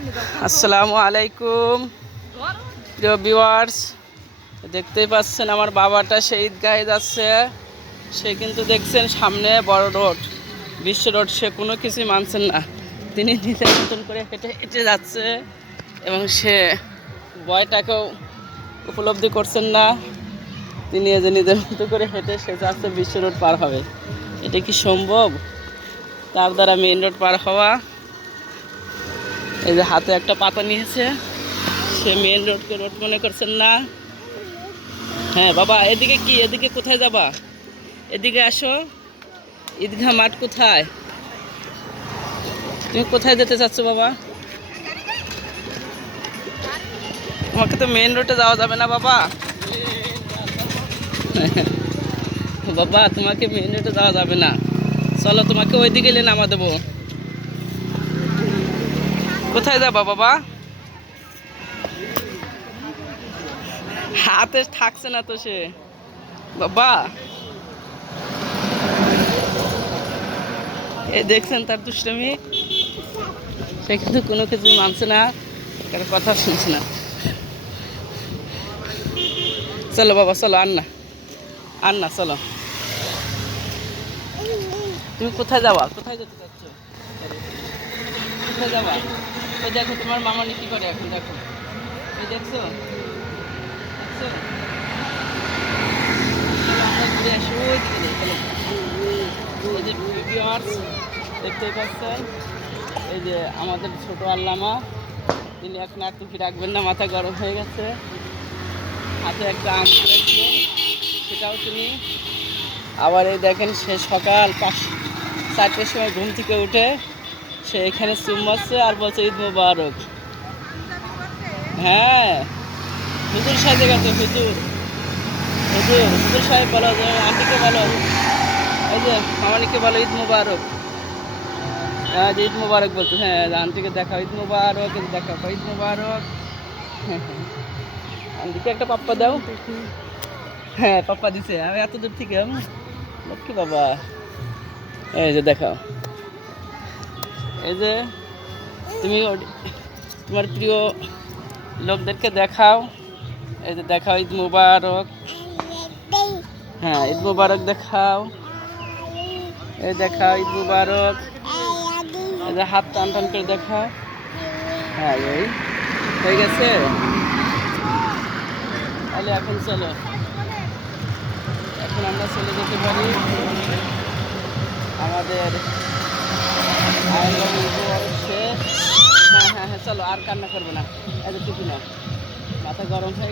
আসসালামু আলাইকুম প্রিয় ভিউয়ার্স, দেখতেই পাচ্ছেন আমার বাবাটা সেই ঈদগাহে যাচ্ছে। সে কিন্তু দেখছেন সামনে বড় রোড, বিশ্ব রোড, সে কোনো কিছুই মানছেন না। তিনি নিজের মতন করে হেঁটে হেঁটে যাচ্ছে এবং সে ভয়টাকেও উপলব্ধি করছেন না। তিনি এই যে নিজের মতো করে হেঁটে সে যাচ্ছে বিশ্ব রোড পার হবে। এটা কি সম্ভব তার দ্বারা মেইন রোড পার হওয়া? এই যে হাতে একটা পাতা নিয়েছে, সে মেইন রোডকে রোড মনে করছেন না। হ্যাঁ বাবা, এদিকে কি, এদিকে কোথায় যাবা? এদিকে আসো। ঈদগাহ মাঠ কোথায়? তুমি কোথায় যেতে চাচ্ছ বাবা? তোমাকে তো মেইন রোডে যাওয়া যাবে না বাবা। বাবা তোমাকে মেইন রোডে যাওয়া যাবে না, চলো তোমাকে ওইদিকে এলে নামা দেবো। কোথায় যাবা বাবা? হাতে থাকছে না তো সে বাবা। এই দেখছেন তার দুষ্টামি, সে কিন্তু কোনো কিছুই মানছে না, কারো কথা শুনছে না। চলো বাবা চলো, আন্না চলো। তুমি কোথায় যাবা? কোথায় যেতে চাচ্ছ? কোথায় যাবা? ওই দেখো তোমার মামানি কি করে এখন, দেখো এই দেখছো দেখছো। চলো আমরা ঘুরে আসি ওই দিকে, চলো। এই যে ভিউয়ার্স দেখতেই পাচ্ছেন, এই যে আমাদের ছোট আল্লামা, তিনি এখন আর টুপি রাখবেন না, মাথা গরম হয়ে গেছে। হাতে একটা আম ধরেছিল, সেটাও তিনি আবার এই দেখেন, সে সকাল 4টার সময় ঘুম থেকে উঠে সে এখানে চুম মারছে আর বলছে ঈদ মোবারক। হ্যাঁ, হুজুর সাহেব গেছে, হুজুর হুজুর হুজুর সাহেব বলো, যে আন্টিকে বলো, এই যে মামানিকে বলো ঈদ মোবারক। হ্যাঁ, যে ঈদ মোবারক বলছে। হ্যাঁ, আন্টিকে দেখাও ঈদ মোবারক, দেখাও ঈদ মোবারক। আন্টিকে একটা পাপ্পা দাও। হ্যাঁ পাপ্পা দিছে, আমি এত দূর থেকে লক্ষ্মী বাবা। এই যে দেখাও, এই যে তুমি তোমার প্রিয় লোকদেরকে দেখাও, এই যে দেখাও ঈদ মুবারক। হ্যাঁ ঈদ মুবারক দেখাও, এই দেখাও ঈদ মুবারক। এই যে হাত টান টান করে দেখাও। হ্যাঁ এই হয়ে গেছে, তাহলে এখন চলো, এখন আমরা চলে যেতে পারি আমাদের শেষ। হ্যাঁ হ্যাঁ হ্যাঁ চলো, আর কান্না করবে না। এই যে টুপি না, মাথা গরম হয়ে